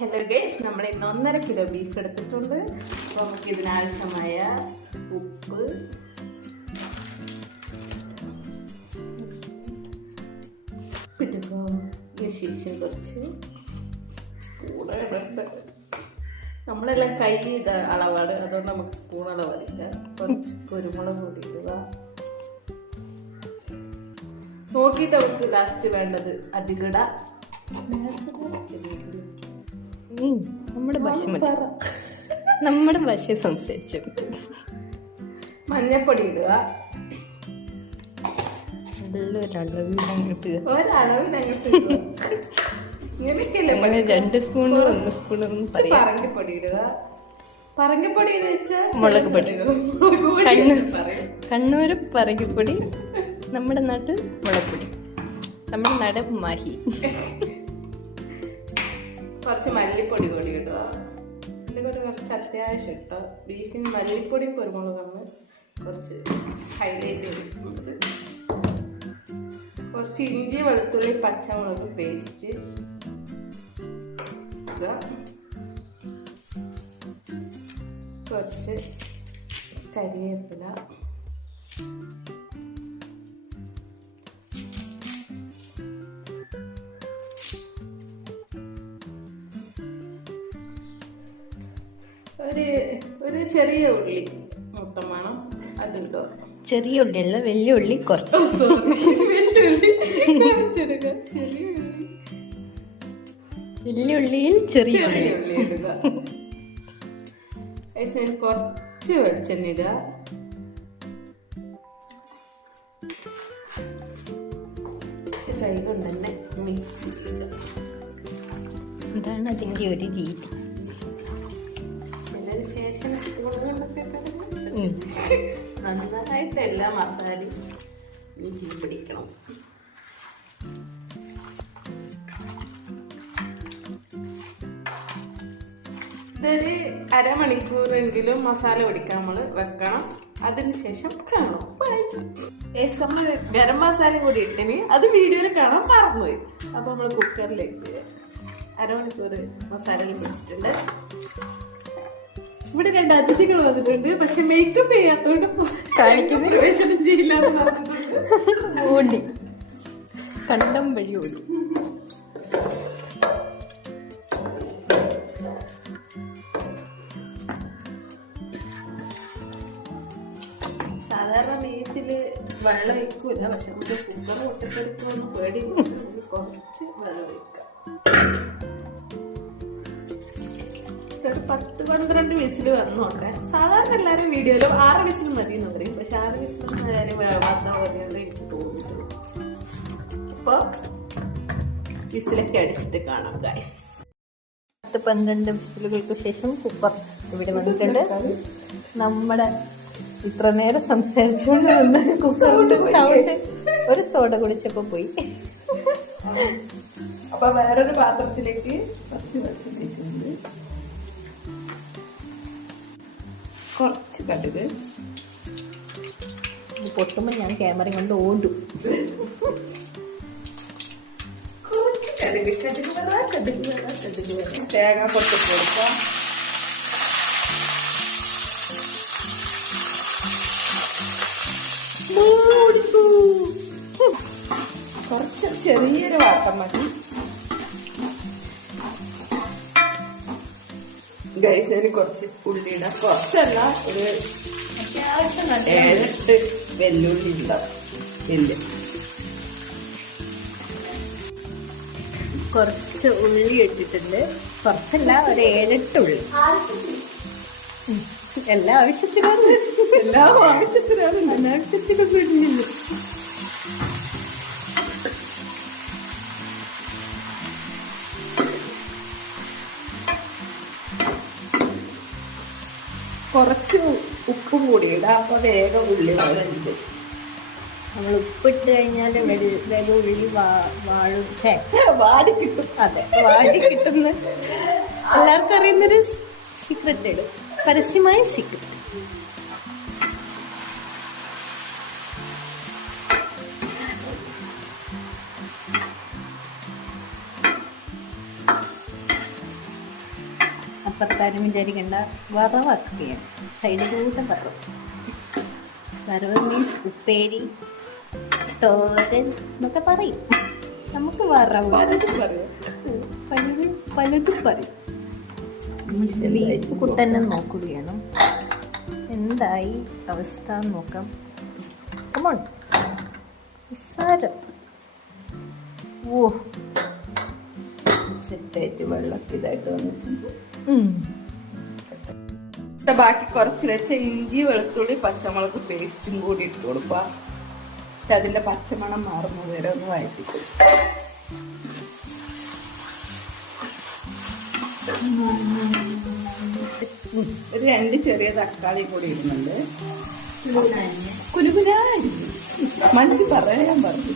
Hello guys, നമ്മൾ ഇന്ന് 1.5 kilo beef എടുത്തിട്ടുണ്ട്. അപ്പോൾ നമുക്ക് ഇതിനാവശ്യമായ ഉപ്പ്, ശേഷം കുറച്ച് കൂടെ നമ്മളെല്ലാം കൈ ചെയ്ത അളവാണ്, അതുകൊണ്ട് നമുക്ക് സ്പൂൺ അളവല്ല. കുറച്ച് കുരുമുളക് പൊടി ഇടുക. നോക്കിയിട്ട് നമുക്ക് ലാസ്റ്റ് വേണ്ടത് അധികട നമ്മുടെ ഭാഷ സംസാരിച്ചു. മഞ്ഞപ്പൊടി ഇടുക. ഇങ്ങനെയൊക്കെയല്ലേ 2 സ്പൂൺ 1 സ്പൂൺ പറങ്കിപ്പൊടി ഇടുക. പറങ്കിപ്പൊടി എന്ന് വെച്ചാൽ മുളക് പൊടി. കണ്ണൂർ പറങ്കിപ്പൊടി, നമ്മുടെ നാട്ടിൽ മുളക്, നമ്മുടെ നാട് മാഹി. കുറച്ച് മല്ലിപ്പൊടി കൂടി ഇടുക. ഇതുകൊണ്ട് കുറച്ച് അത്യാവശ്യം ഇട്ടോ. ബീഫിന് മല്ലിപ്പൊടിയും കുരുമുളകാണ് കുറച്ച് ഹൈലൈറ്റ് ചെയ്തിട്ടുള്ളത്. കുറച്ച് ഇഞ്ചി, വെളുത്തുള്ളി, പച്ചമുളക് പേസ്റ്റ് ഇടുക. കുറച്ച് കരിവേപ്പില, ഒരു ചെറിയ ഉള്ളി മൊത്തം വേണം, അത് ഇടുക. ചെറിയ ഉള്ളിയല്ല, വലിയ ഉള്ളി കുറച്ച്. വലിയ ഉള്ളിയിൽ ചെറിയ ഉള്ളി ഇടുക. കുറച്ച് വെളിച്ചെണ്ണ ഇടുക. കൈ കൊണ്ട് തന്നെ മിക്സ് ചെയ്യുക. ഇതാണ് അതിൻ്റെ ഒരു രീതി. ശേഷം നന്നായിട്ട് എല്ലാ മസാലയും പിടിക്കണം. ഇതൊരു അരമണിക്കൂറെങ്കിലും മസാല പിടിക്കാൻ നമ്മൾ വെക്കണം. അതിനുശേഷം കാണാം. നമ്മൾ ഗരം മസാല കൂടി ഇട്ടിന്, അത് വീഡിയോയിൽ കാണാൻ മറന്നുപോയി. അപ്പൊ നമ്മൾ കുക്കറിലേക്ക് അരമണിക്കൂർ മസാലകൾ പിടിച്ചിട്ടുണ്ട്. ഇവിടെ 2 അതിഥികൾ വന്നിട്ടുണ്ട്, പക്ഷെ മേക്കപ്പ് ചെയ്യാത്തോണ്ട് കാണിക്കുന്ന പ്രവേശനം ചെയ്യില്ല എന്ന് പറഞ്ഞിട്ടുണ്ട്. ഓടി കണ്ടം വഴി ഓടി. സാധാരണ ബീഫില് വെള്ളം ഒഴിക്കൂല, പക്ഷെ നമുക്ക് കുക്കർ പൊട്ടിത്തെടുക്കുമെന്ന് പേടി, കുറച്ച് വെള്ളം ഒഴിക്കാം. ഒരു 10-12 വിസിൽ വന്നോട്ടെ. സാധാരണ എല്ലാവരും വീഡിയോയില് 6 വിസിൽ മതി എന്ന് പറയും, പക്ഷെ 6 വിസിൽ വേവാത്ത പോലെയാണ് എനിക്ക് തോന്നിയിട്ടുള്ളൂ. അപ്പൊ വിസിലൊക്കെ അടിച്ചിട്ട് കാണാം ഗൈസ്. 10-12 വിസിലുകൾക്ക് ശേഷം കുക്കർ ഇവിടെ വന്നിട്ടുണ്ട്. നമ്മുടെ ഇത്ര നേരം സംസാരിച്ചുകൊണ്ട് വന്ന കുക്കറിന്റെ സൗണ്ട് ഒരു സോഡ കുടിച്ചപ്പോ പോയി. അപ്പൊ വേറൊരു പാത്രത്തിലേക്ക് കുറച്ച് വെച്ചിട്ടുണ്ട്. കുറച്ച് കടുക്. പൊട്ടുമ്പോൾ ഞാൻ ക്യാമറ കൊണ്ട് ഓടും. കുറച്ച് കടുക് തേങ്ങ പൊട്ടിട്ട് കൊടുക്കാം. കുറച്ച് ചെറിയൊരു വാട്ടം മതി ഗൈസ്. അതിന് കുറച്ച് ഉള്ളി ഇടാം. കുറച്ചല്ല, ഒരു 7-8 വെല്ലുള്ളി ഉണ്ടാവും. കുറച്ച് ഉള്ളി ഇട്ടിട്ടുണ്ട്. കുറച്ചല്ല, ഒരു 7-8 ഉള്ളി. എല്ലാ ആവശ്യത്തിനാണ് അനാവശ്യത്തിനൊന്നും ഇടുന്നില്ല. കുറച്ച് ഉപ്പ് കൂടി ഇടാം, അപ്പൊ വേഗം ഉള്ളി വഴണ്ട്. നമ്മൾ ഉപ്പിട്ട് കഴിഞ്ഞാൽ വേഗം ഉള്ളി വാഴും, വാടി കിട്ടും. അതെ, വാടി കിട്ടുന്ന എല്ലാവർക്കും അറിയുന്നൊരു സീക്രട്ട് ഇടും, പരസ്യമായ സീക്രട്ട്. വറുത്താരും വിചാരിക്കണ്ട, വറവാക്കുകയാണ്. സൈഡിലൂടെ വറവ് മീൻസ് ഉപ്പേരി, തോരൻ എന്നൊക്കെ പറയും. നമുക്ക് വറവ് പലതും പറയും. ബീഫ് കുട്ടനെ നോക്കുകയാണ്. എന്തായി അവസ്ഥ നോക്കാം. കമോൺ നിസ്സാരം. ഓ സെറ്റായിട്ട് വെള്ളത്തിൽ ഇതായിട്ട് വന്നിട്ടുണ്ട്. ബാക്കി കുറച്ച് വെച്ച ഇഞ്ചി, വെളുത്തുള്ളി, പച്ചമുളക് പേസ്റ്റും കൂടി ഇട്ട് കൊടുക്കുക. അതിന്റെ പച്ചമണം മാറുന്നത് വരെ ഒന്ന് വഴറ്റിക്കും. ഒരു 2 ചെറിയ തക്കാളി കൂടി ഇടുന്നുണ്ട്. കുരുകുരാൻ മനസ്സിൽ പറയാൻ പറഞ്ഞു.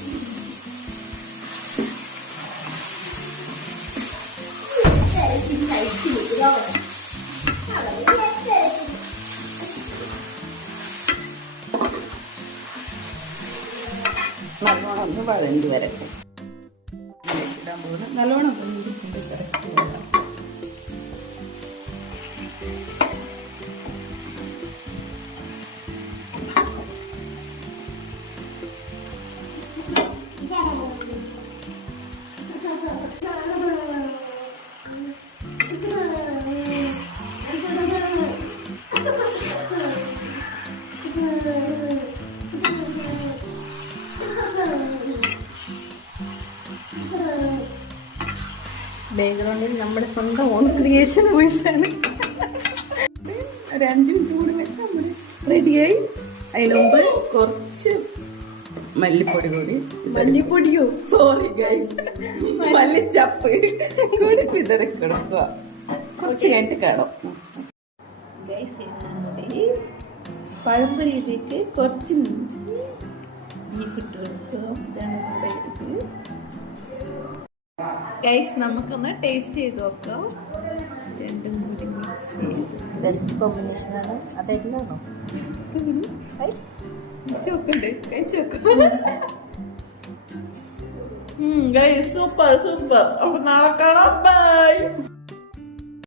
നല്ലോണം ഒന്ന് വഴണ്ടി വരട്ടെ. ഇടാൻ പോകുന്നത് നല്ലോണം വെന്തിട്ടുണ്ട്. ബാക്ക്ഗ്രൗണ്ടിൽ നമ്മുടെ സ്വന്തം ഓൺ ക്രിയേഷൻ വോയിസ് ആണ്. ഒരു 5 മിനിറ്റ് കൂടി വെച്ചാൽ നമ്മൾ റെഡിയായി. അതിന് മുമ്പ് കുറച്ച് മല്ലിപ്പൊടി കൂടി. മല്ലിപ്പൊടിയോ? സോറി ഗൈസ്, മല്ലിച്ചപ്പ് കൂടി വിതറി കൊടുക്കുക. കുറച്ച് കഴിഞ്ഞിട്ട് കാണാം. ഗൈസ് നമ്മുടെ പഴംപൊരിയിലേക്ക് കുറച്ച് ബീഫ് ഇട്ട് കൊടുക്കുക. ഇതാണ് നമ്മുടെ ഇത്. ഗൈസ് നമുക്കൊന്ന് ടേസ്റ്റ് ചെയ്ത് നോക്കാം. രണ്ടും കൂടി മിക്സ് ചെയ്ത് ബെസ്റ്റ് കോമ്പിനേഷനാണ്. അതെല്ലാണോ ചോക്കുണ്ട് സൂപ്പർ സൂപ്പർ. അപ്പൊ നാളെ കാണാം. ബൈ.